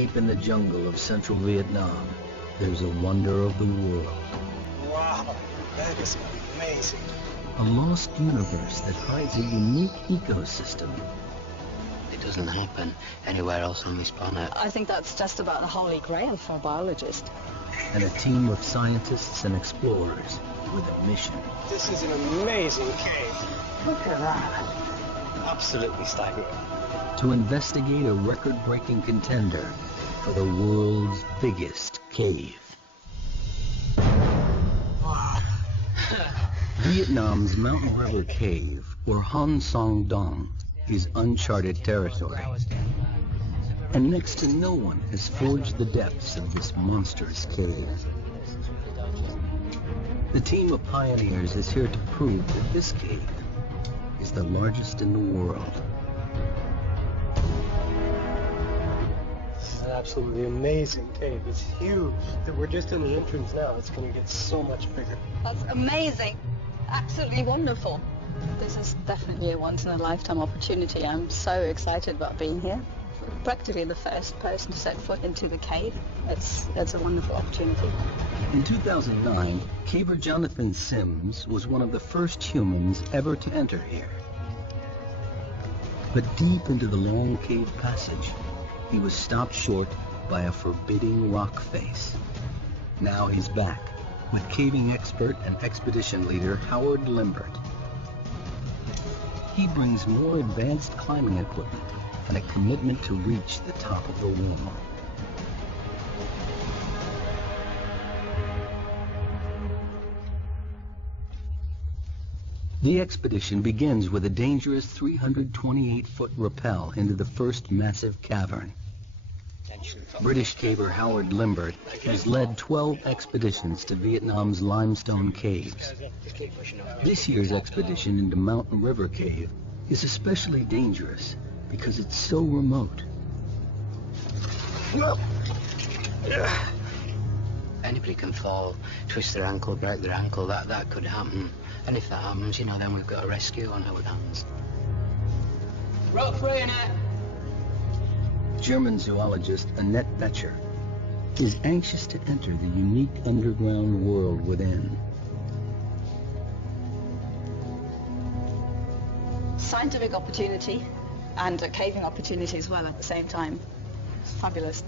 Deep in the jungle of central Vietnam, there's a wonder of the world. Wow, that is amazing. A lost universe that hides a unique ecosystem. It doesn't happen anywhere else on this planet. I think that's just about the holy grail for a biologist. And a team of scientists and explorers with a mission. This is an amazing cave. Look at that. Absolutely staggering. To investigate a record-breaking contender for the world's biggest cave. Vietnam's Mountain River Cave, or Son Doong, is uncharted territory. And next to no one has forged the depths of this monstrous cave. The team of pioneers is here to prove that this cave is the largest in the world. It's an absolutely amazing cave. It's huge. We're just in the entrance now. It's going to get so much bigger. That's amazing. Absolutely wonderful. This is definitely a once-in-a-lifetime opportunity. I'm so excited about being here. Practically the first person to set foot into the cave. It's a wonderful opportunity. In 2009, caver Jonathan Sims was one of the first humans ever to enter here. But deep into the long cave passage, he was stopped short by a forbidding rock face. Now he's back with caving expert and expedition leader Howard Limbirt. He brings more advanced climbing equipment and a commitment to reach the top of the wall. The expedition begins with a dangerous 328-foot rappel into the first massive cavern. British caver Howard Limbirt has led 12 expeditions to Vietnam's Limestone caves. This year's expedition into Mountain River Cave is especially dangerous because it's so remote. Anybody can fall, twist their ankle, break their ankle, that could happen. And if that happens, you know, then we've got a rescue on our hands. Rope free in it! German zoologist Annette Becher is anxious to enter the unique underground world within. Scientific opportunity and a caving opportunity as well at the same time. It's fabulous.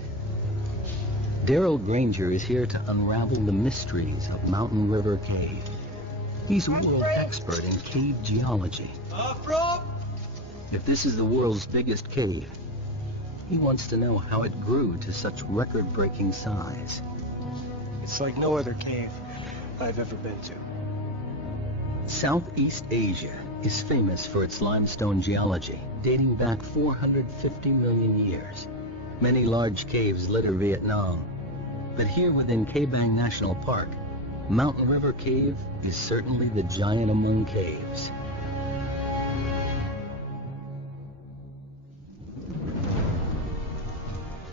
Daryl Granger is here to unravel the mysteries of Mountain River Cave. He's a world expert in cave geology. If this is the world's biggest cave, he wants to know how it grew to such record-breaking size. It's like no other cave I've ever been to. Southeast Asia is famous for its limestone geology, dating back 450 million years. Many large caves litter Vietnam, but here within Ca Bang National Park, Mountain River Cave is certainly the giant among caves.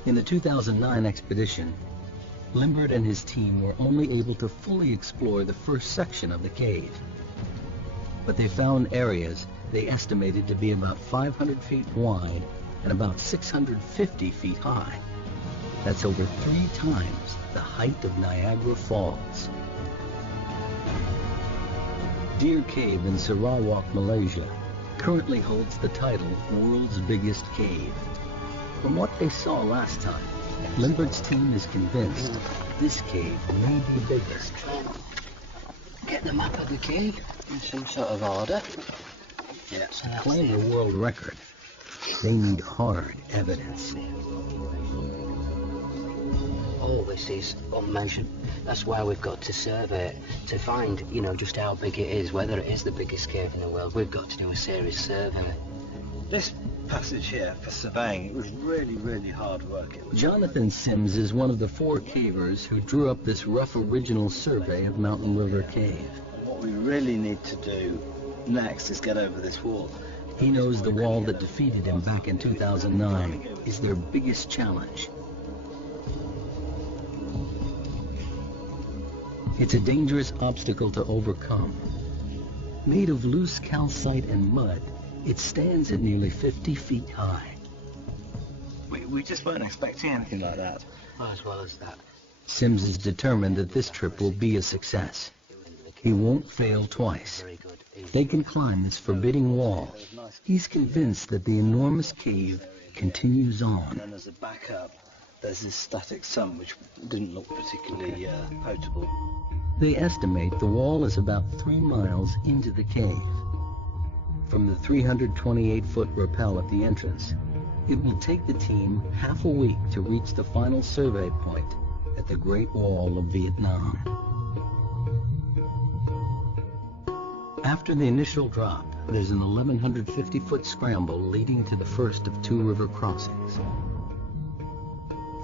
In the 2009 expedition, Limbirt and his team were only able to fully explore the first section of the cave. But they found areas they estimated to be about 500 feet wide and about 650 feet high. That's over 3 times the height of Niagara Falls. Deer Cave in Sarawak, Malaysia, currently holds the title World's Biggest Cave. From what they saw last time, Limbirt's team is convinced this cave may be bigger. Get the map of the cave in some sort of order. Yeah, to claim the world record, they need hard evidence. All this is unmeasured. That's why we've got to survey it, to find, you know, just how big it is, whether it is the biggest cave in the world. We've got to do a serious survey. This passage here for surveying, it was really hard work. Jonathan Sims is one of the 4 cavers who drew up this rough original survey of Mountain River Cave. What we really need to do next is get over this wall. He knows the wall that defeated him back in 2009 is their biggest challenge. It's a dangerous obstacle to overcome. Made of loose calcite and mud, it stands at nearly 50 feet high. We we just weren't expecting anything like that. Well, as well as that. Sims is determined that this trip will be a success. He won't fail twice. They can climb this forbidding wall. He's convinced that the enormous cave continues on. And then as a backup, there's this static sun, which didn't look particularly potable. They estimate the wall is about 3 miles into the cave. From the 328-foot rappel at the entrance, it will take the team half a week to reach the final survey point at the Great Wall of Vietnam. After the initial drop, there's an 1,150-foot scramble leading to the first of 2 river crossings.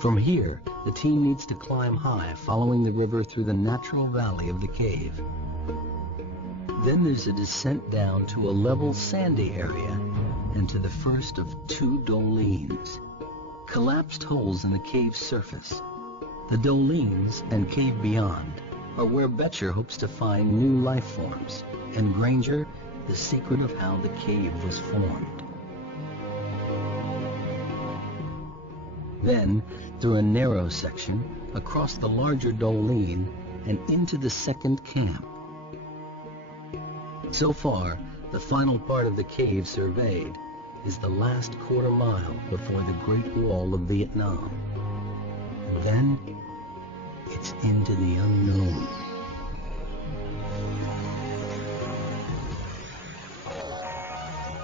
From here, the team needs to climb high, following the river through the natural valley of the cave. Then there's a descent down to a level sandy area and to the first of 2 dolines, collapsed holes in the cave's surface. The dolines and cave beyond are where Betcher hopes to find new life forms, and Granger, the secret of how the cave was formed. Then, through a narrow section, across the larger doline, and into the second camp. So far, the final part of the cave surveyed is the last quarter mile before the Great Wall of Vietnam. And then, it's into the unknown.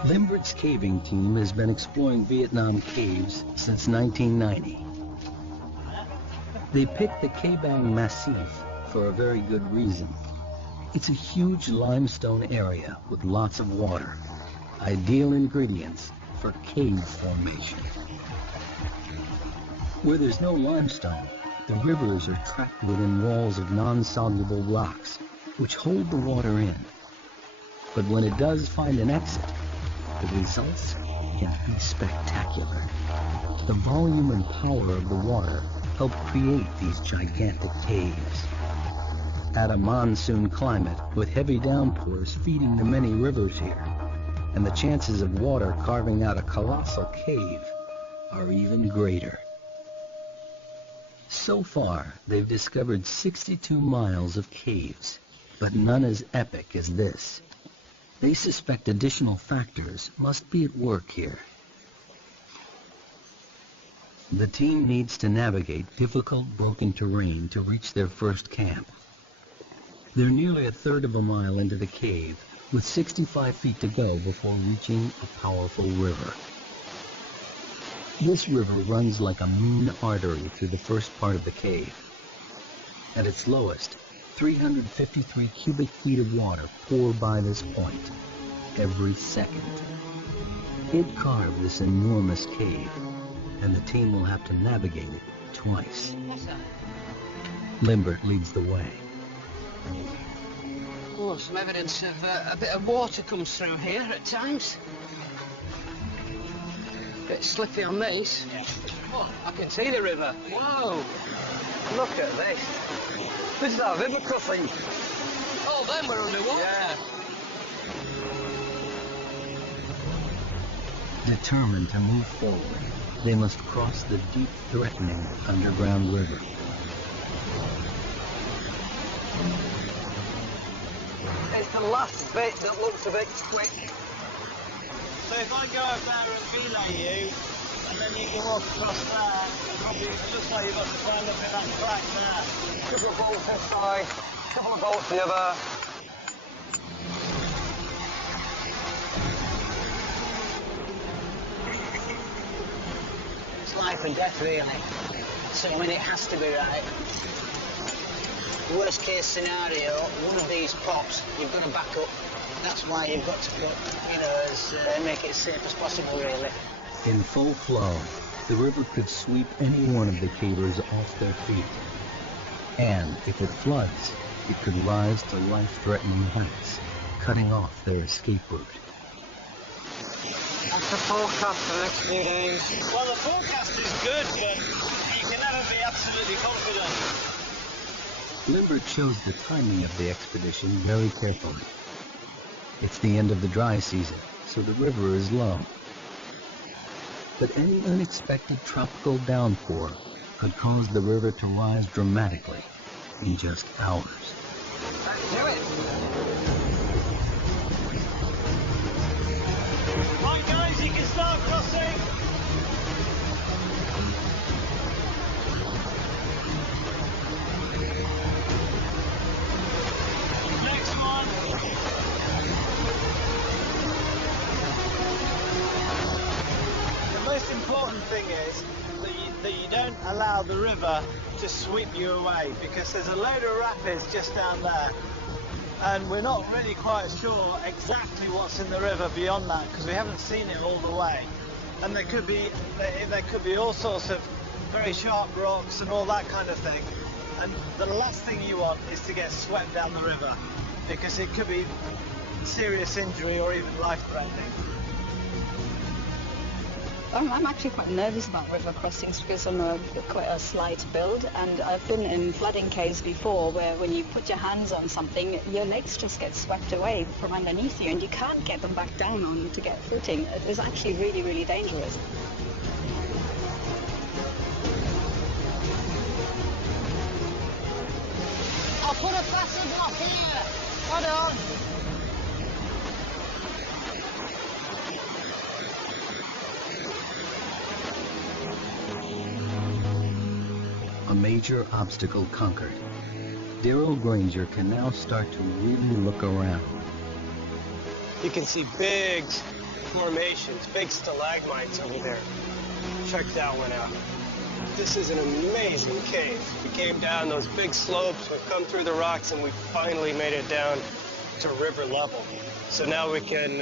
Limbert's caving team has been exploring Vietnam caves since 1990. They picked the Kabang Massif for a very good reason. It's a huge limestone area with lots of water, ideal ingredients for cave formation. Where there's no limestone, the rivers are trapped within walls of non-soluble rocks, which hold the water in. But when it does find an exit, the results can be spectacular. The volume and power of the water help create these gigantic caves. Add a monsoon climate with heavy downpours feeding the many rivers here, and the chances of water carving out a colossal cave are even greater. So far, they've discovered 62 miles of caves, but none as epic as this. They suspect additional factors must be at work here. The team needs to navigate difficult, broken terrain to reach their first camp. They're nearly a third of a mile into the cave, with 65 feet to go before reaching a powerful river. This river runs like a mean artery through the first part of the cave. At its lowest, 353 cubic feet of water pour by this point every second. It carved this enormous cave, and the team will have to navigate it twice. Limbirt leads the way. Oh, some evidence of a bit of water comes through here at times. Bit slippy on these. Oh, I can see the river. Whoa! Look at this. This is our river crossing. Oh, then we're underwater. Yeah. Determined to move forward, they must cross the deep, threatening underground river. It's the last bit that looks a bit quick. So if I go up there and relay you, and then you can walk across there, probably it looks like you've got to climb up in that crack there. Couple of bolts this side, couple of bolts the other. It's life and death, really. So, I mean, it has to be right. Worst case scenario, one of these pops, you've got to back up. That's why you've got to put, make it as safe as possible, really. In full flow, the river could sweep any one of the cavers off their feet. And if it floods, it could rise to life-threatening heights, cutting off their escape route. What's the forecast for the next few days? Well, the forecast is good, but you can never be absolutely confident. Limbirt chose the timing of the expedition very carefully. It's the end of the dry season, so the river is low. but any unexpected tropical downpour could cause the river to rise dramatically in just hours. Do it! Right guys, you can start crossing! Next one! The most important thing is that you don't allow the river to sweep you away, because there's a load of rapids just down there, and we're not really quite sure exactly what's in the river beyond that, because we haven't seen it all the way, and there could be all sorts of very sharp rocks and all that kind of thing, and the last thing you want is to get swept down the river, because it could be serious injury or even life-threatening. I'm actually quite nervous about river crossings because I'm quite a slight build, and I've been in flooding caves before where when you put your hands on something, your legs just get swept away from underneath you and you can't get them back down on to get footing. It was actually really, really dangerous. I'll put a passive block here! Hold on! A major obstacle conquered. Daryl Granger can now start to really look around. You can see big formations, big stalagmites over there. Check that one out. This is an amazing cave. We came down those big slopes, we've come through the rocks, and we finally made it down to river level. So now we can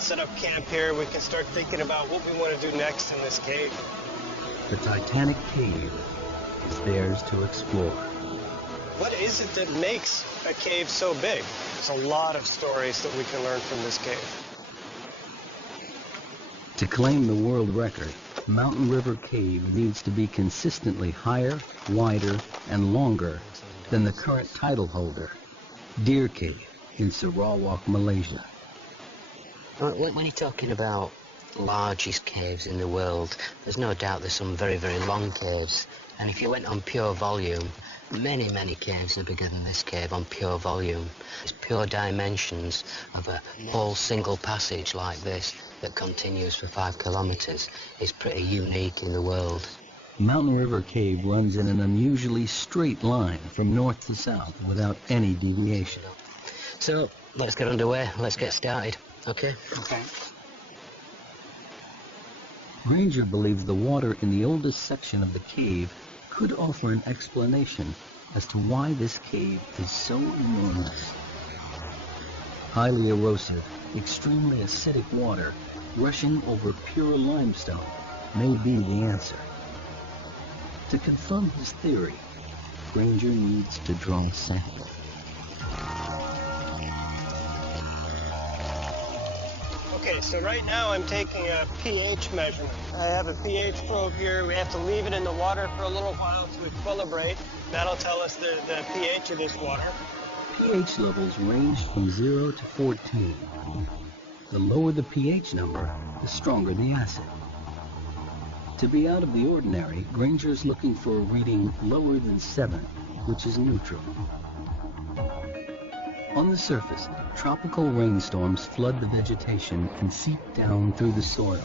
set up camp here. We can start thinking about what we want to do next in this cave. The Titanic Cave is theirs to explore. What is it that makes a cave so big? There's a lot of stories that we can learn from this cave. To claim the world record, Mountain River Cave needs to be consistently higher, wider, and longer than the current title holder, Deer Cave in Sarawak, Malaysia. When you're talking about largest caves in the world, there's no doubt there's some very, very long caves. And if you went on pure volume, many, many caves are bigger than this cave on pure volume. It's pure dimensions of a whole single passage like this that continues for 5 kilometers is pretty unique in the world. Mountain River Cave runs in an unusually straight line from north to south without any deviation. So let's get underway. Let's get started. Okay? Okay. Granger believes the water in the oldest section of the cave could offer an explanation as to why this cave is so enormous. Highly erosive, extremely acidic water rushing over pure limestone may be the answer. To confirm his theory, Granger needs to draw a sample. Okay, so right now I'm taking a pH measurement. I have a pH probe here. We have to leave it in the water for a little while to equilibrate. That'll tell us the pH of this water. pH levels range from 0 to 14. The lower the pH number, the stronger the acid. To be out of the ordinary, Granger is looking for a reading lower than 7, which is neutral. On the surface, tropical rainstorms flood the vegetation and seep down through the soil.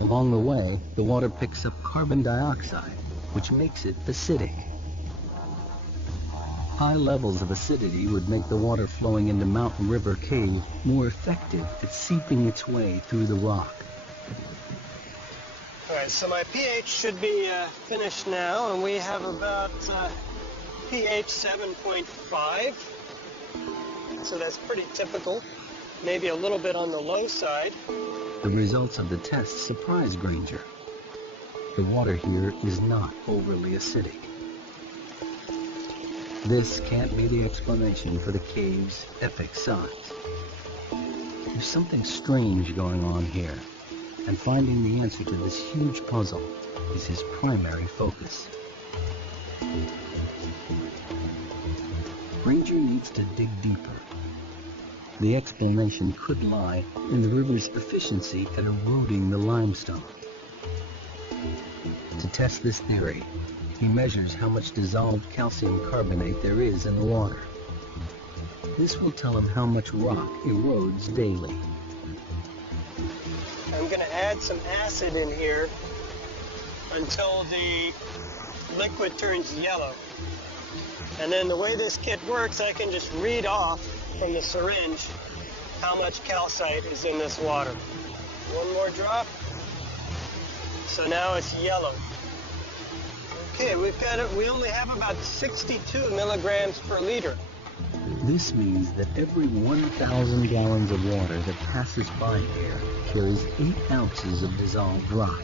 Along the way, the water picks up carbon dioxide, which makes it acidic. High levels of acidity would make the water flowing into Mountain River Cave more effective at seeping its way through the rock. All right, so my pH should be finished now, and we have about pH 7.5. So that's pretty typical, maybe a little bit on the low side. The results of the test surprise Granger. The water here is not overly acidic. This can't be the explanation for the cave's epic size. There's something strange going on here, and finding the answer to this huge puzzle is his primary focus. Granger needs to dig deeper. The explanation could lie in the river's efficiency at eroding the limestone. To test this theory, he measures how much dissolved calcium carbonate there is in the water. This will tell him how much rock erodes daily. I'm going to add some acid in here until the liquid turns yellow. And then the way this kit works, I can just read off from the syringe how much calcite is in this water. One more drop. So now it's yellow. Okay, we only have about 62 milligrams per liter. This means that every 1,000 gallons of water that passes by here carries 8 ounces of dissolved rock,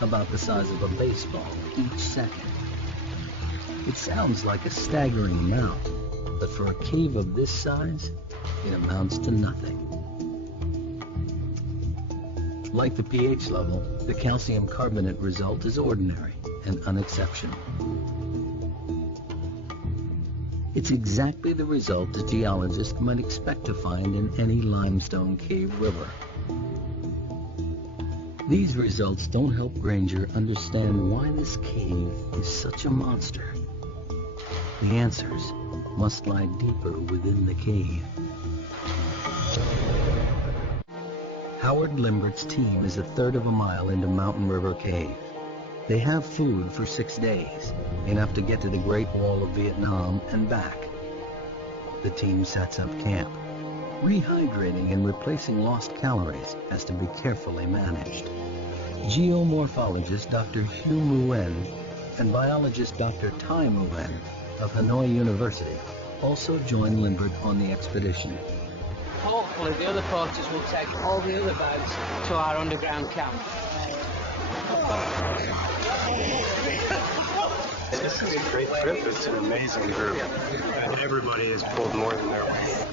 about the size of a baseball each second. It sounds like a staggering amount, but for a cave of this size, it amounts to nothing. Like the pH level, the calcium carbonate result is ordinary and unexceptional. It's exactly the result a geologist might expect to find in any limestone cave river. These results don't help Granger understand why this cave is such a monster. The answers must lie deeper within the cave. Howard Limbert's team is a third of a mile into Mountain River Cave. They have food for 6 days, enough to get to the Great Wall of Vietnam and back. The team sets up camp. Rehydrating and replacing lost calories has to be carefully managed. Geomorphologist Dr. Hugh Nguyen and biologist Dr. Tai Nguyen of Hanoi University also join Limbert on the expedition. Hopefully the other porters will take all the other bags to our underground camp. This is a great trip. It's an amazing group. And everybody has pulled more than their weight.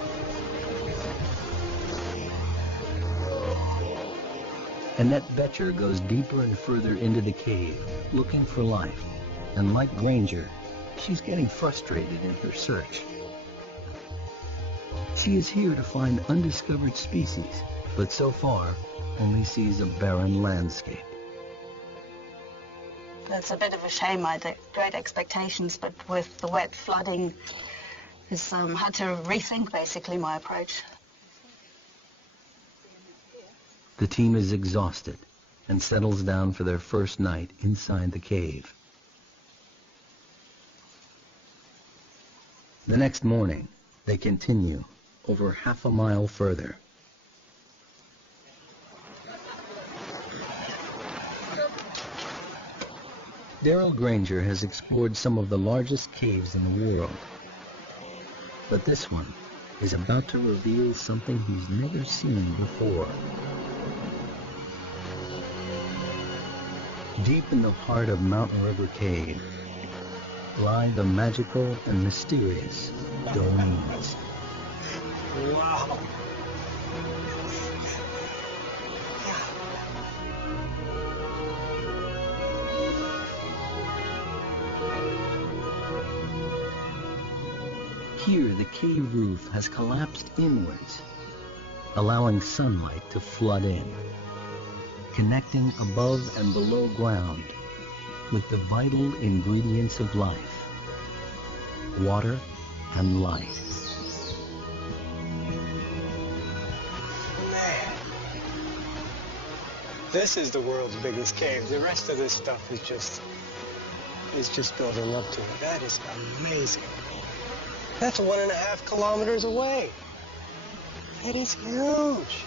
Annette Betcher goes deeper and further into the cave, looking for life. And like Granger, she's getting frustrated in her search. She is here to find undiscovered species, but so far only sees a barren landscape. It's a bit of a shame. I had great expectations, but with the wet flooding, it's had to rethink basically my approach. The team is exhausted and settles down for their first night inside the cave. The next morning, they continue over half a mile further. Daryl Granger has explored some of the largest caves in the world. But this one is about to reveal something he's never seen before. Deep in the heart of Mountain River Cave lie the magical and mysterious domes. Wow. Here, the cave roof has collapsed inwards, allowing sunlight to flood in, connecting above and below ground with the vital ingredients of life, water and light. Man. This is the world's biggest cave. The rest of this stuff is just building up to it. That is amazing. That's 1.5 kilometers away. It is huge.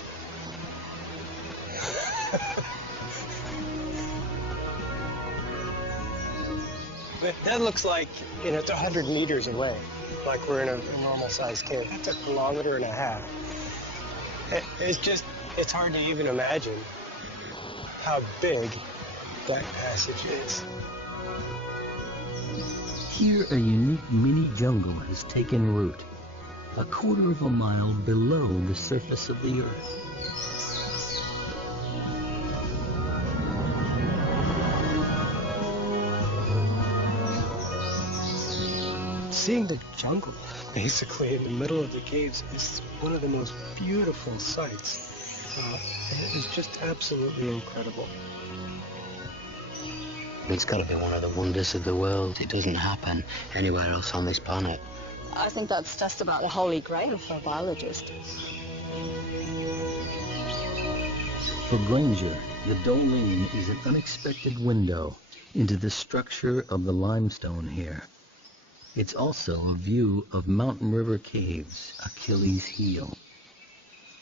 But that looks like, it's 100 meters away, like we're in a normal-sized cave. That's 1.5 kilometers. It's hard to even imagine how big that passage is. Here, a unique mini jungle has taken root, 1/4 mile below the surface of the earth. Seeing the jungle basically in the middle of the caves is one of the most beautiful sights. It is just absolutely incredible. It's got to be one of the wonders of the world. It doesn't happen anywhere else on this planet. I think that's just about the holy grail for a biologist. For Granger, the Doling is an unexpected window into the structure of the limestone here. It's also a view of Mountain River Cave's Achilles heel.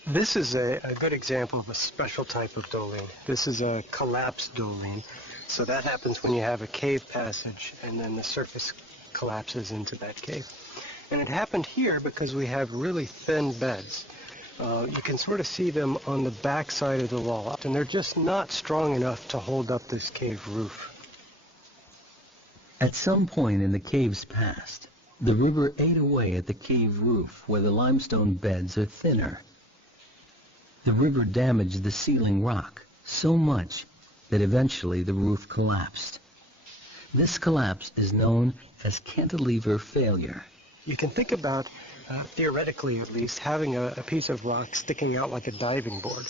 This is a good example of a special type of doling. This is a collapsed doling. So that happens when you have a cave passage and then the surface collapses into that cave. And it happened here because we have really thin beds. You can sort of see them on the back side of the wall, and they're just not strong enough to hold up this cave roof. At some point in the cave's past, the river ate away at the cave roof where the limestone beds are thinner. The river damaged the ceiling rock so much that eventually the roof collapsed. This collapse is known as cantilever failure. You can think about, theoretically at least, having a piece of rock sticking out like a diving board.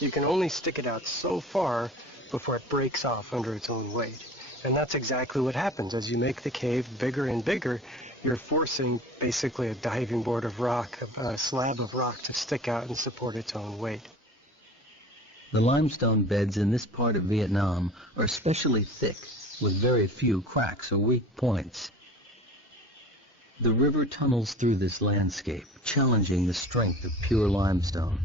You can only stick it out so far before it breaks off under its own weight. And that's exactly what happens. As you make the cave bigger and bigger, you're forcing basically a diving board of rock, a slab of rock, to stick out and support its own weight. The limestone beds in this part of Vietnam are especially thick, with very few cracks or weak points. The river tunnels through this landscape, challenging the strength of pure limestone.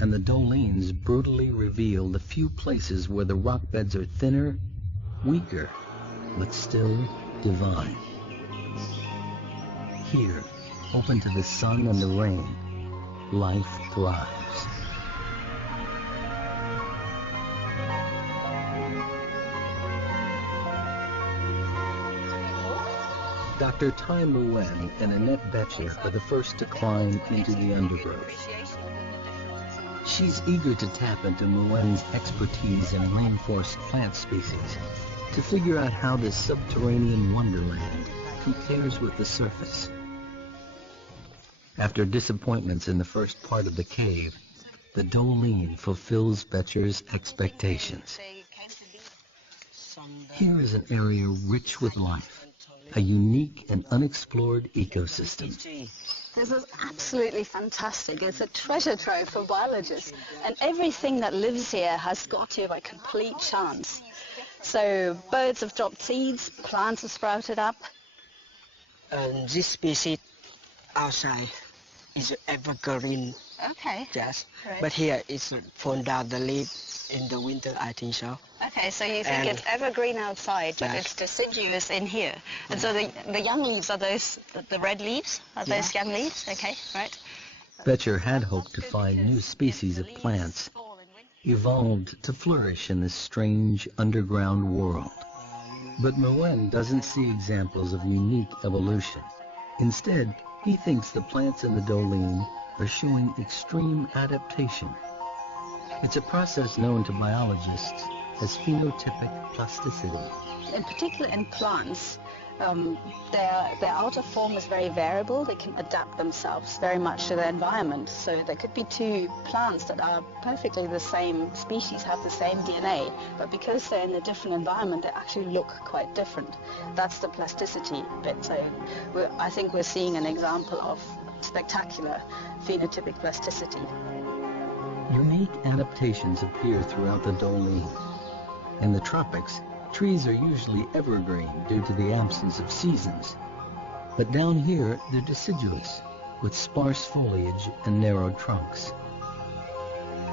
And the Dolines brutally reveal the few places where the rock beds are thinner, weaker, but still divine. Here, open to the sun and the rain, life thrives. Dr. Tai Nguyen and Annette Betcher are the first to climb into the undergrowth. She's eager to tap into Nguyen's expertise in reinforced plant species to figure out how this subterranean wonderland compares with the surface. After disappointments in the first part of the cave, the Doline fulfills Betcher's expectations. Here is an area rich with life, a unique and unexplored ecosystem. This is absolutely fantastic. It's a treasure trove for biologists, and everything that lives here has got here by complete chance. So birds have dropped seeds, plants have sprouted up. This species outside is evergreen. Okay. Yes. Right. But here it's fall down the leaf in the winter, I think so. Okay, so you think it's evergreen outside, but yes, it's deciduous in here. And so the young leaves are those, the red leaves? Are those young leaves? Okay, right. Betcher had hoped to find new species of plants evolved to flourish in this strange underground world. But Nguyen doesn't see examples of unique evolution. Instead, he thinks the plants in the Doline are showing extreme adaptation. It's a process known to biologists as phenotypic plasticity. In particular in plants, their outer form is very variable. They can adapt themselves very much to their environment. So there could be two plants that are perfectly the same species, have the same DNA, but because they're in a different environment, they actually look quite different. That's the plasticity bit. So I think we're seeing an example of spectacular phenotypic plasticity. Unique adaptations appear throughout the Doline. In the tropics, trees are usually evergreen due to the absence of seasons. But down here, they're deciduous, with sparse foliage and narrow trunks.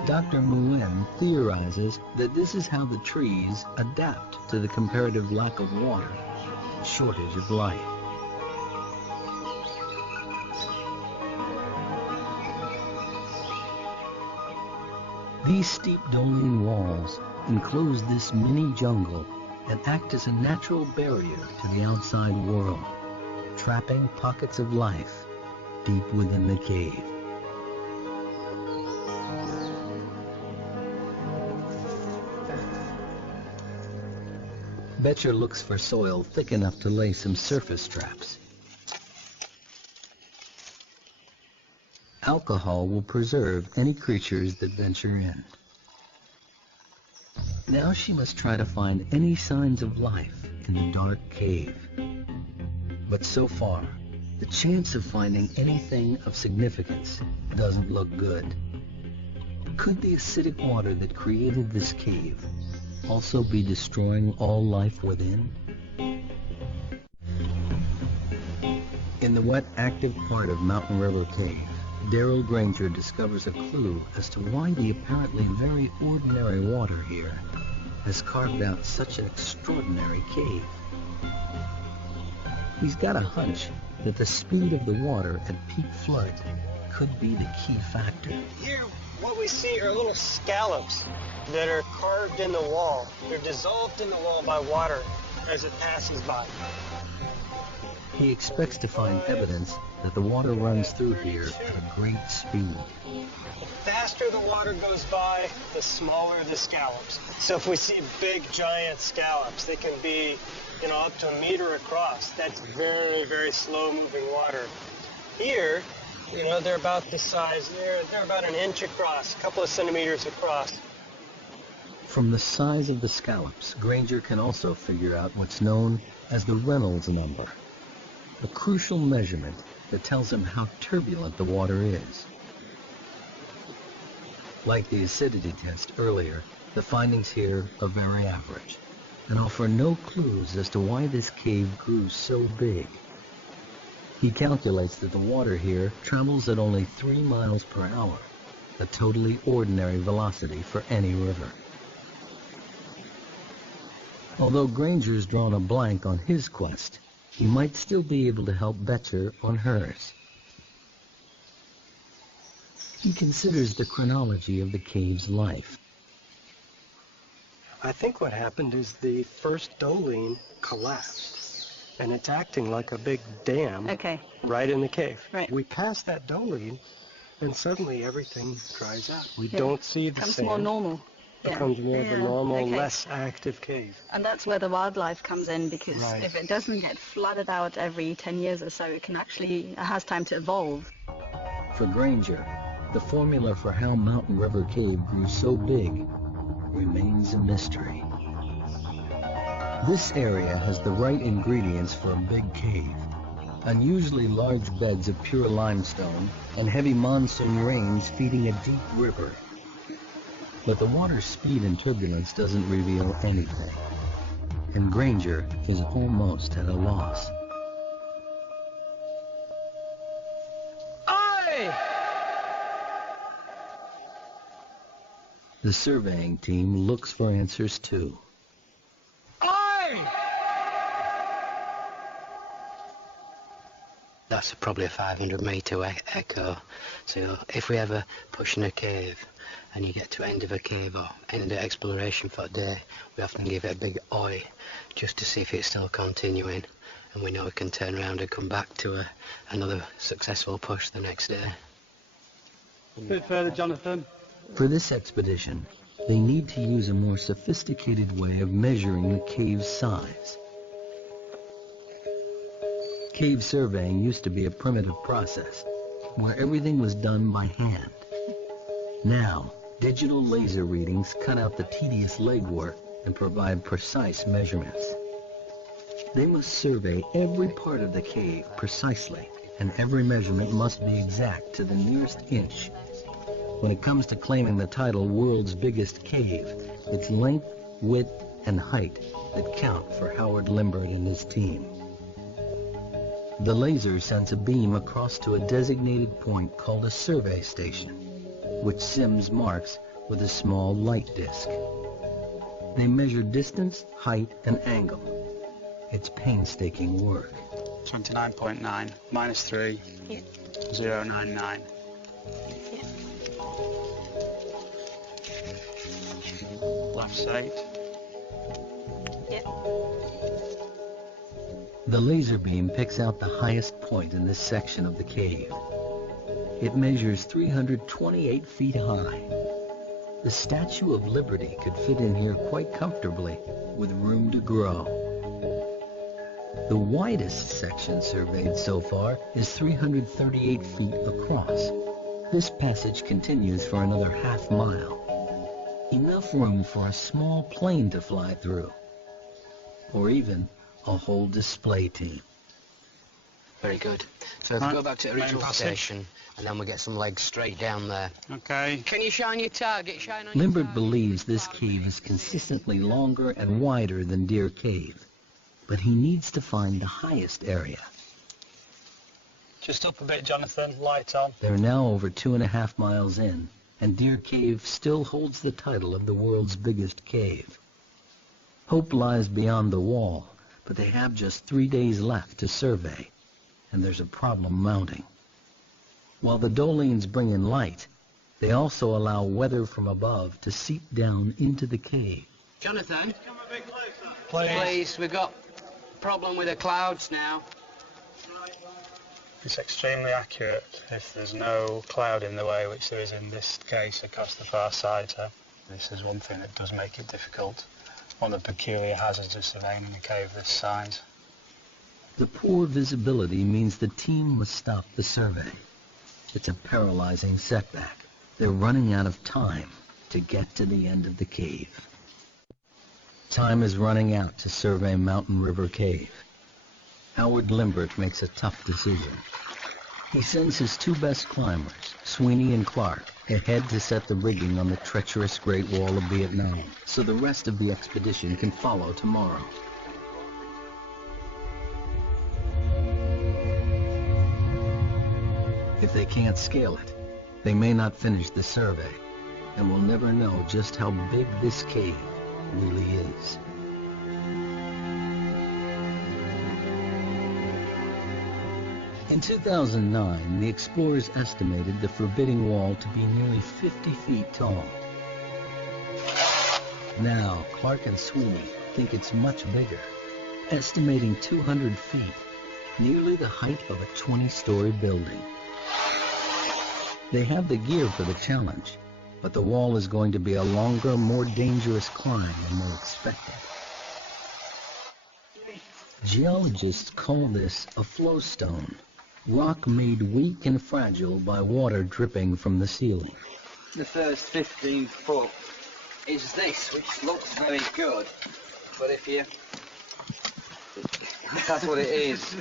Dr. Nguyen theorizes that this is how the trees adapt to the comparative lack of water, shortage of light. These steep Doline walls enclose this mini jungle and act as a natural barrier to the outside world, trapping pockets of life deep within the cave. Betcher looks for soil thick enough to lay some surface traps. Alcohol will preserve any creatures that venture in. Now she must try to find any signs of life in the dark cave. But so far, the chance of finding anything of significance doesn't look good. Could the acidic water that created this cave also be destroying all life within? In the wet, active part of Mountain River Cave, Daryl Granger discovers a clue as to why the apparently very ordinary water here has carved out such an extraordinary cave. He's got a hunch that the speed of the water at peak flood could be the key factor. Here, what we see are little scallops that are carved in the wall. They're dissolved in the wall by water as it passes by. He expects to find evidence that the water runs through here at a great speed. The faster the water goes by, the smaller the scallops. So if we see big, giant scallops, they can be, up to 1 meter across. That's very, very slow-moving water. Here, they're about the size. They're about 1 inch across, a couple of centimeters across. From the size of the scallops, Granger can also figure out what's known as the Reynolds number, a crucial measurement that tells him how turbulent the water is. Like the acidity test earlier, the findings here are very average and offer no clues as to why this cave grew so big. He calculates that the water here travels at only 3 miles per hour, a totally ordinary velocity for any river. Although Granger's drawn a blank on his quest, he might still be able to help Betcher on hers. He considers the chronology of the cave's life. I think what happened is the first doline collapsed, and it's acting like a big dam right in the cave. Right. We pass that doline, and suddenly everything dries out. We don't see the becomes sand. more normal. Becomes more of a normal, less active cave. And that's where the wildlife comes in, because if it doesn't get flooded out every 10 years or so, it has time to evolve. For Granger, the formula for how Mountain River Cave grew so big remains a mystery. This area has the right ingredients for a big cave. Unusually large beds of pure limestone and heavy monsoon rains feeding a deep river. But the water's speed and turbulence doesn't reveal anything, and Granger is almost at a loss. Aye! The surveying team looks for answers too. Aye! That's probably a 500-meter echo. So if we ever push in a cave and you get to end of a cave or end of exploration for a day, we often give it a big oi just to see if it's still continuing, and we know we can turn around and come back to another successful push the next day. A bit further, Jonathan. For this expedition, they need to use a more sophisticated way of measuring the cave's size. Cave surveying used to be a primitive process, where everything was done by hand. Now, digital laser readings cut out the tedious legwork and provide precise measurements. They must survey every part of the cave precisely, and every measurement must be exact to the nearest inch. When it comes to claiming the title World's Biggest Cave, it's length, width, and height that count for Howard Limbirt and his team. The laser sends a beam across to a designated point called a survey station, which Sims marks with a small light disc. They measure distance, height, and angle. It's painstaking work. 29.9 minus 3, 0.99. Left side. The laser beam picks out the highest point in this section of the cave. It measures 328 feet high. The Statue of Liberty could fit in here quite comfortably, with room to grow. The widest section surveyed so far is 338 feet across. This passage continues for another half mile. Enough room for a small plane to fly through, or even a whole display team. Very good. So if we go back to the original station, and then we get some legs straight down there. Okay. Can you shine your target? Shine on Limbirt your target. believes this cave is consistently longer and wider than Deer Cave, but he needs to find the highest area. Just up a bit, Jonathan. Light on. They're now over 2.5 miles in, and Deer Cave still holds the title of the world's biggest cave. Hope lies beyond the wall, but they have just 3 days left to survey, and there's a problem mounting. While the Dolines bring in light, they also allow weather from above to seep down into the cave. Jonathan, Come a bit closer. please, we've got a problem with the clouds now. It's extremely accurate if there's no cloud in the way, which there is in this case across the far side. So this is one thing that does make it difficult. One of the peculiar hazards of surveying a cave this size. The poor visibility means the team must stop the survey. It's a paralyzing setback. They're running out of time to get to the end of the cave. Time is running out to survey Mountain River Cave. Howard Limbirt makes a tough decision. He sends his 2 best climbers, Sweeney and Clark, ahead to set the rigging on the treacherous Great Wall of Vietnam, so the rest of the expedition can follow tomorrow. If they can't scale it, they may not finish the survey, and we'll never know just how big this cave really is. In 2009, the explorers estimated the forbidding wall to be nearly 50 feet tall. Now, Clark and Sweeney think it's much bigger, estimating 200 feet, nearly the height of a 20-story building. They have the gear for the challenge, but the wall is going to be a longer, more dangerous climb than they expected. Geologists call this a flowstone, rock made weak and fragile by water dripping from the ceiling. The first 15 foot is this, which looks very good, but if you... that's what it is.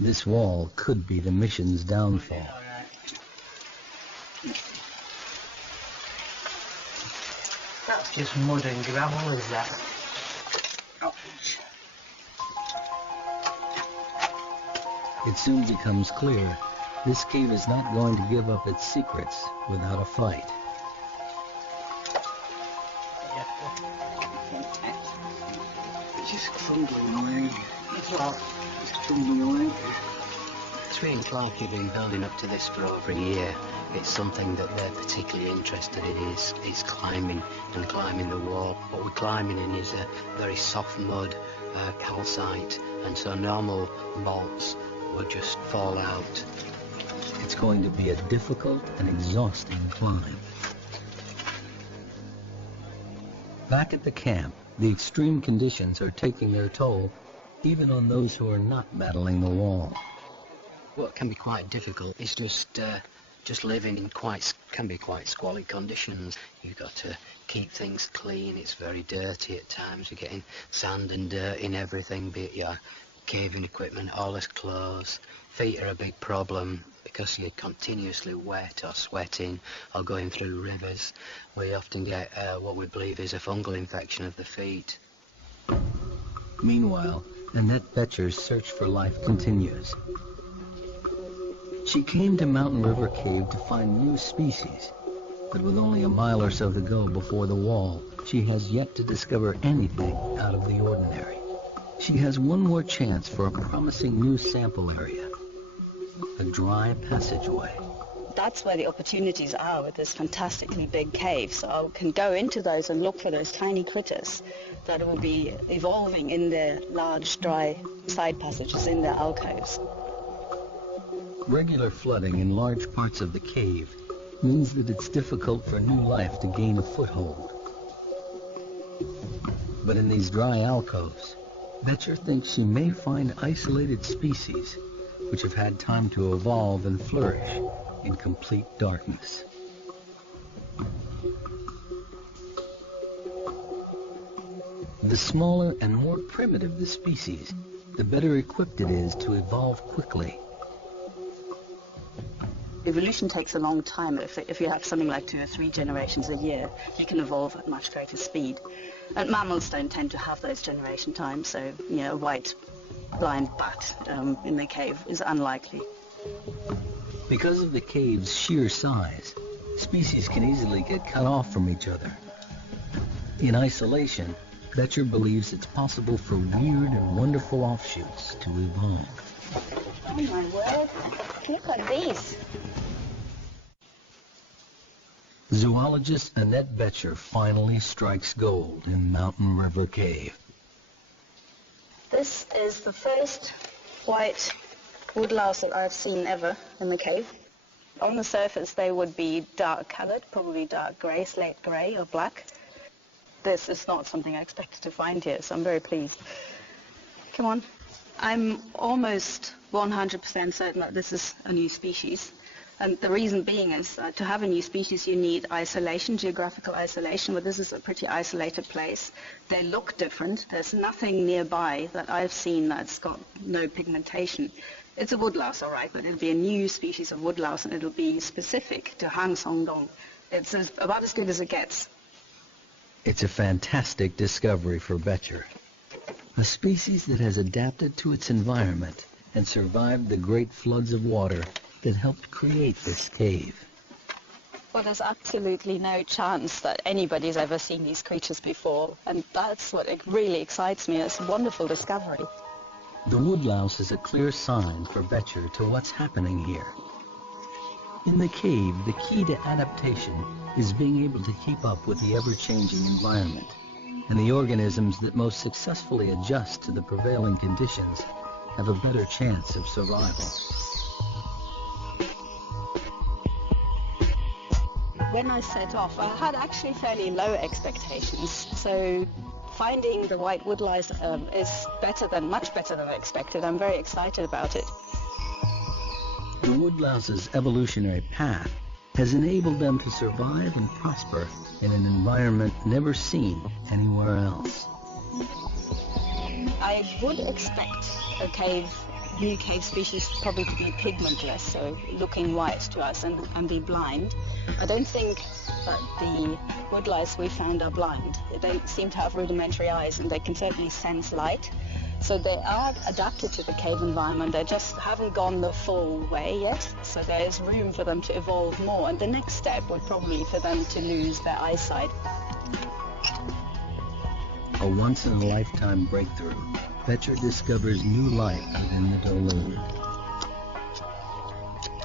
This wall could be the mission's downfall. That's just mud and gravel, is that? It soon becomes clear this cave is not going to give up its secrets without a fight. It's just crumbling away. It's crumbling away. Sweeney and Clark have been building up to this for over a year. It's something that they're particularly interested in is climbing and climbing the wall. What we're climbing in is a very soft mud, calcite, and so normal bolts will just fall out. It's going to be a difficult and exhausting climb. Back at the camp, the extreme conditions are taking their toll, even on those who are not battling the wall. What can be quite difficult is just living in can be quite squalid conditions. You've got to keep things clean. It's very dirty at times. You're getting sand and dirt in everything, be it your caving equipment, all his clothes. Feet are a big problem because you're continuously wet or sweating or going through rivers. We often get what we believe is a fungal infection of the feet. Meanwhile, Annette Betcher's search for life continues. She came to Mountain River Cave to find new species, but with only a mile or so to go before the wall, she has yet to discover anything out of the ordinary. She has one more chance for a promising new sample area, a dry passageway. That's where the opportunities are with this fantastically big cave. So I can go into those and look for those tiny critters that will be evolving in the large, dry side passages in the alcoves. Regular flooding in large parts of the cave means that it's difficult for new life to gain a foothold. But in these dry alcoves, Betcher thinks she may find isolated species which have had time to evolve and flourish in complete darkness. The smaller and more primitive the species, the better equipped it is to evolve quickly. Evolution takes a long time. If you have something like 2 or 3 generations a year, you can evolve at much greater speed. And mammals don't tend to have those generation times, so a white blind bat in the cave is unlikely. Because of the cave's sheer size, species can easily get cut off from each other. In isolation, Boettcher believes it's possible for weird and wonderful offshoots to evolve. Oh my word, look at these. Zoologist Annette Boettcher finally strikes gold in Mountain River Cave. This is the first white woodlouse that I've seen ever in the cave. On the surface they would be dark colored, probably dark gray, slate gray or black. This is not something I expected to find here, so I'm very pleased. Come on. I'm almost 100% certain that this is a new species. And the reason being is to have a new species you need isolation, geographical isolation, but this is a pretty isolated place. They look different. There's nothing nearby that I've seen that's got no pigmentation. It's a woodlouse, all right, but it'll be a new species of woodlouse and it'll be specific to Hang Son Doong. It's about as good as it gets. It's a fantastic discovery for Boettcher. A species that has adapted to its environment and survived the great floods of water that helped create this cave. Well, there's absolutely no chance that anybody's ever seen these creatures before, and that's what really excites me. It's a wonderful discovery. The woodlouse is a clear sign for Boettcher to what's happening here. In the cave, the key to adaptation is being able to keep up with the ever-changing environment, and the organisms that most successfully adjust to the prevailing conditions have a better chance of survival. When I set off, I had actually fairly low expectations, so finding the white woodlouse is much better than I expected. I'm very excited about it. The woodlouse's evolutionary path has enabled them to survive and prosper in an environment never seen anywhere else. I would expect a new cave species probably to be pigmentless, so looking white to us and be blind. I don't think that the woodlice we found are blind. They seem to have rudimentary eyes and they can certainly sense light. So they are adapted to the cave environment. They just haven't gone the full way yet. So there is room for them to evolve more. And the next step would probably be for them to lose their eyesight. A once-in-a-lifetime breakthrough. Boettcher discovers new life within the Doling.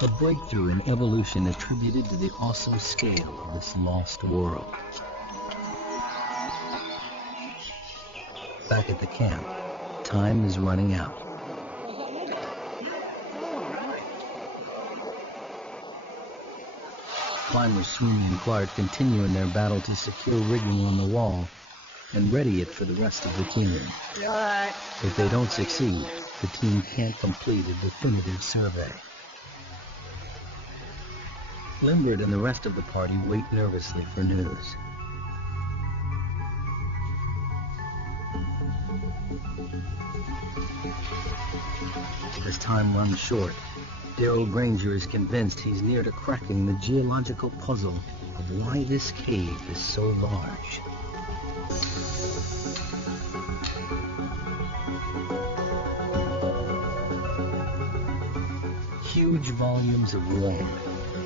A breakthrough in evolution attributed to the awesome scale of this lost world. Back at the camp, time is running out. Climbers Sweeney and Clark continue in their battle to secure rigging on the wall and ready it for the rest of the team. If they don't succeed, the team can't complete a definitive survey. Limbirt and the rest of the party wait nervously for news. As time runs short, Daryl Granger is convinced he's near to cracking the geological puzzle of why this cave is so large. Huge volumes of warm,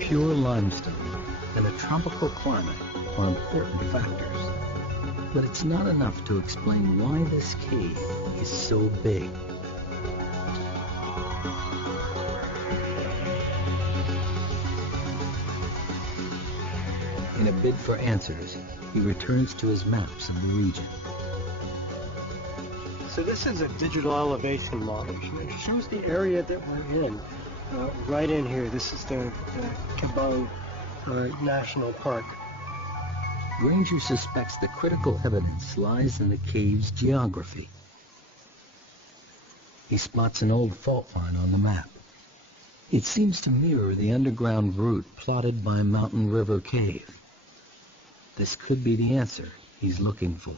pure limestone and a tropical climate are important factors. But it's not enough to explain why this cave is so big. In a bid for answers, he returns to his maps of the region. So this is a digital elevation model. It shows the area that we're in, right in here. This is the Cabong National Park. Granger suspects the critical evidence lies in the cave's geography. He spots an old fault line on the map. It seems to mirror the underground route plotted by Mountain River Cave. This could be the answer he's looking for.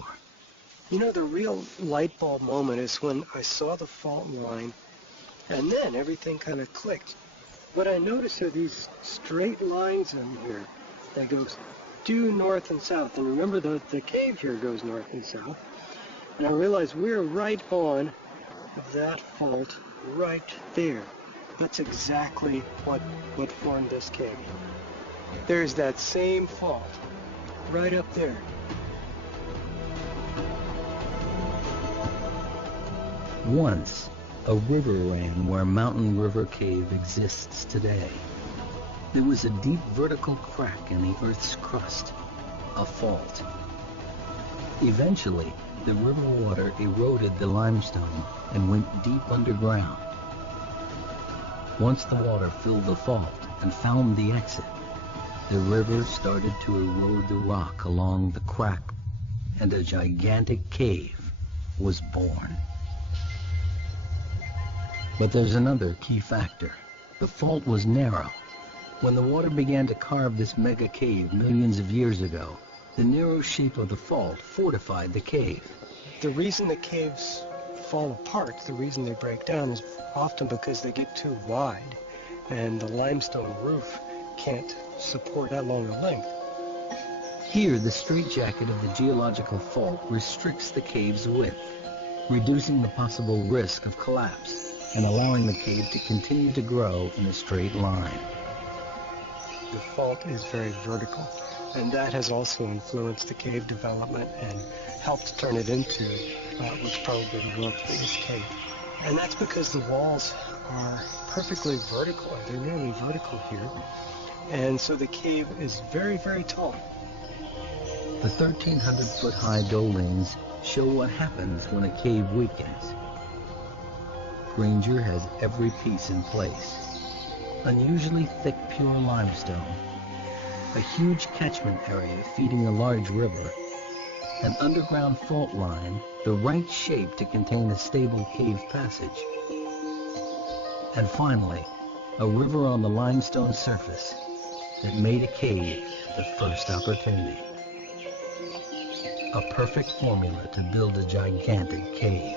You know, the real light bulb moment is when I saw the fault line, and then everything kind of clicked. What I noticed are these straight lines in here that goes due north and south. And remember, the cave here goes north and south. And I realized we're right on that fault right there. That's exactly what formed this cave. There's that same fault right up there. Once, a river ran where Mountain River Cave exists today. There was a deep vertical crack in the Earth's crust, a fault. Eventually, the river water eroded the limestone and went deep underground. Once the water filled the fault and found the exit, the river started to erode the rock along the crack, and a gigantic cave was born. But there's another key factor. The fault was narrow. When the water began to carve this mega cave millions of years ago, the narrow shape of the fault fortified the cave. The reason the caves fall apart, the reason they break down, is often because they get too wide, and the limestone roof can't support that long a length. Here, the straitjacket of the geological fault restricts the cave's width, reducing the possible risk of collapse and allowing the cave to continue to grow in a straight line. The fault is very vertical, and that has also influenced the cave development and helped turn it into what's probably the world's biggest cave. And that's because the walls are perfectly vertical. They're nearly vertical here. And so the cave is very, very tall. The 1,300-foot-high dolines show what happens when a cave weakens. Granger has every piece in place. Unusually thick, pure limestone, a huge catchment area feeding a large river, an underground fault line, the right shape to contain a stable cave passage, and finally, a river on the limestone surface that made a cave the first opportunity. A perfect formula to build a gigantic cave.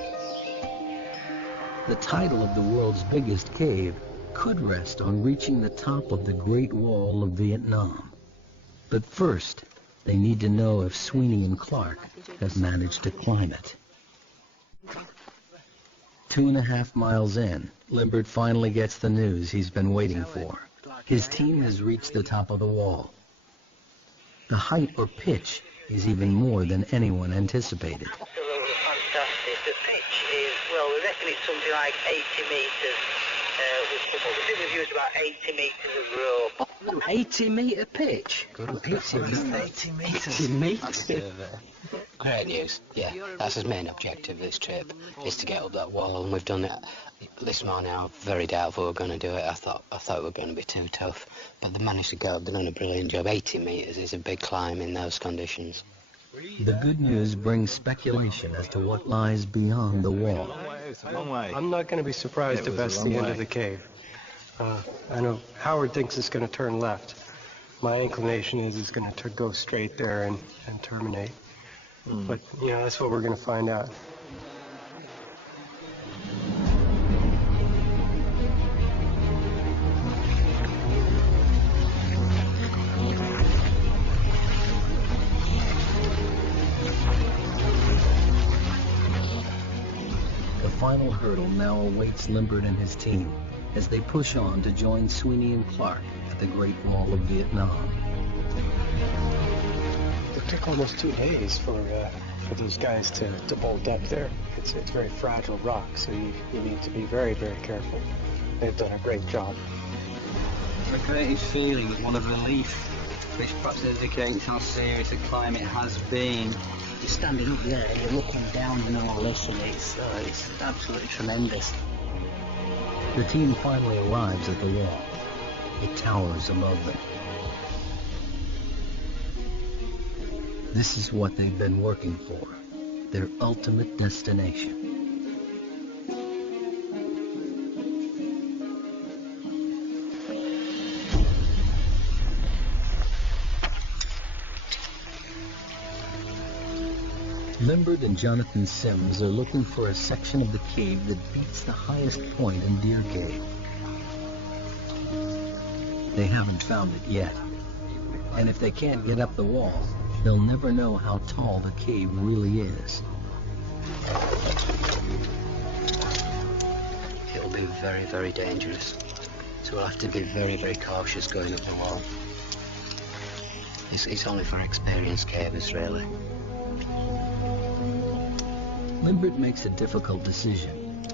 The title of the world's biggest cave could rest on reaching the top of the Great Wall of Vietnam. But first, they need to know if Sweeney and Clark have managed to climb it. 2.5 miles in, Limbirt finally gets the news he's been waiting for. His team has reached the top of the wall. The height or pitch is even more than anyone anticipated. Absolutely fantastic. The pitch is, well, we reckon it's something like 80 metres. The thing we've used about 80 metres of rope. 80-metre pitch? Good. 80 metres. 80 metres. Great news. Yeah, that's his main objective this trip, is to get up that wall, and we've done it. This morning I was very doubtful we were going to do it. I thought it was going to be too tough, but they managed to go up. They've done a brilliant job. 80 metres is a big climb in those conditions. The good news brings speculation as to what lies beyond the wall. I'm not going to be surprised if that's the end of the cave. I know Howard thinks it's going to turn left. My inclination is it's going to go straight there and terminate. But, you know, that's what we're going to find out. The final hurdle now awaits Limbirt and his team as they push on to join Sweeney and Clark at the Great Wall of Vietnam. It took almost 2 days for those guys to bolt up there. It's very fragile rock, so you need to be very, very careful. They've done a great job. The greatest feeling is one of relief, which perhaps indicates how serious a climb it has been. You're standing up there, you're looking down and all this, and it's absolutely tremendous. The team finally arrives at the wall. It towers above them. This is what they've been working for, their ultimate destination. Limbert and Jonathan Sims are looking for a section of the cave that beats the highest point in Deer Cave. They haven't found it yet. And if they can't get up the wall, they'll never know how tall the cave really is. It'll be very, very dangerous. So we'll have to be very, very cautious going up the wall. It's only for experienced cavers, really. Limbert makes a difficult decision.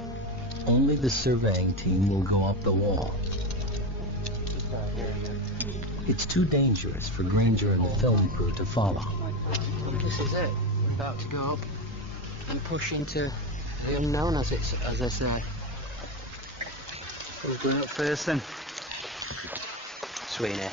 Only the surveying team will go up the wall. It's too dangerous for Granger and the film crew to follow. This is it. We're about to go up and push into the unknown, as I say. Who's going up first then? Sweeney.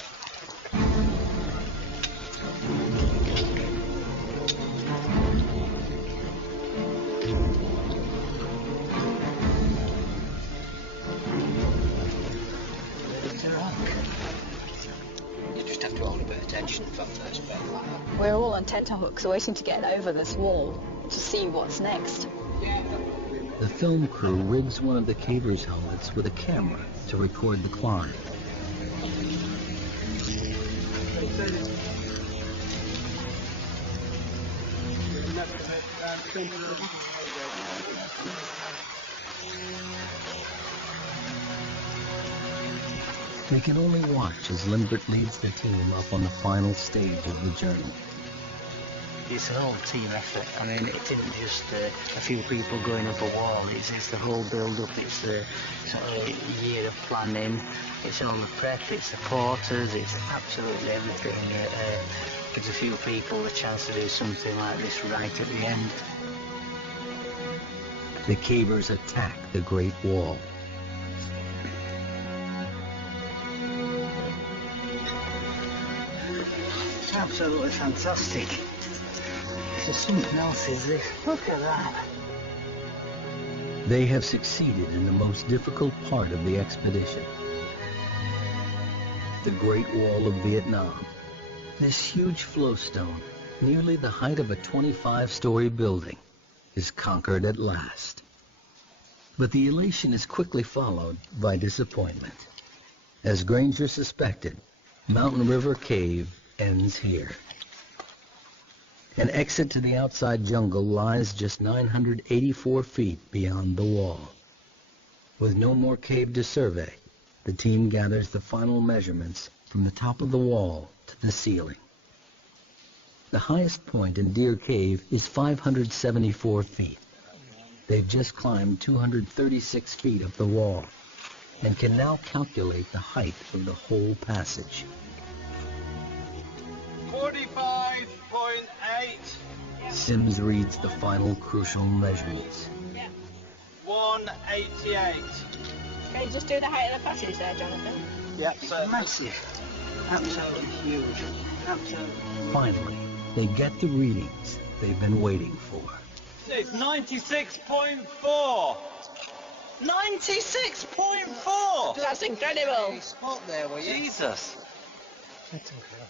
We're all on tenterhooks waiting to get over this wall to see what's next. The film crew rigs one of the cavers' helmets with a camera to record the climb. We can only watch as Limbert leads the team up on the final stage of the journey. It's a whole team effort. I mean, it isn't just a few people going up a wall. It's the whole build-up. It's the sort of year of planning. It's all the prep. It's the porters. It's absolutely everything that gives a few people the chance to do something like this right at the end. The cavers attack the Great Wall. It's absolutely fantastic. There's something else, is this? Look at that. They have succeeded in the most difficult part of the expedition. The Great Wall of Vietnam. This huge flowstone, nearly the height of a 25-story building, is conquered at last. But the elation is quickly followed by disappointment. As Granger suspected, Mountain River Cave ends here. An exit to the outside jungle lies just 984 feet beyond the wall. With no more cave to survey, the team gathers the final measurements from the top of the wall to the ceiling. The highest point in Deer Cave is 574 feet. They've just climbed 236 feet up the wall and can now calculate the height of the whole passage. 45.8. Sims reads the final crucial measurements. 188. Can you just do the height of the passage there, Jonathan? Yep, so Massive. Absolutely huge. Absolutely. Finally, they get the readings they've been waiting for. it's 96.4. 96.4. That's incredible. Spot there, were you? Jesus. That's incredible.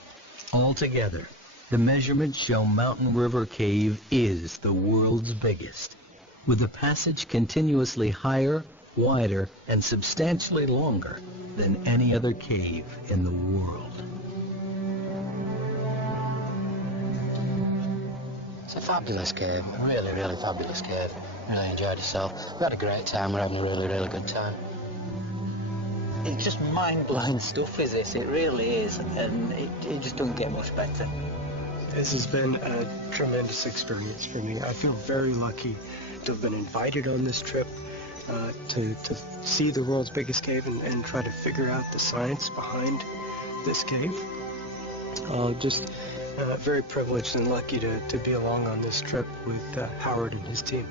Altogether, the measurements show Mountain River Cave is the world's biggest, with the passage continuously higher, wider, and substantially longer than any other cave in the world. It's a fabulous cave. Really, really fabulous cave. Really enjoyed yourself. We had a great time. We're having a really, really good time. It's just mind-blowing stuff, is this? It really is, and it just doesn't get much better. This has been a tremendous experience for me. I feel very lucky to have been invited on this trip to see the world's biggest cave and try to figure out the science behind this cave. Just very privileged and lucky to be along on this trip with Howard and his team.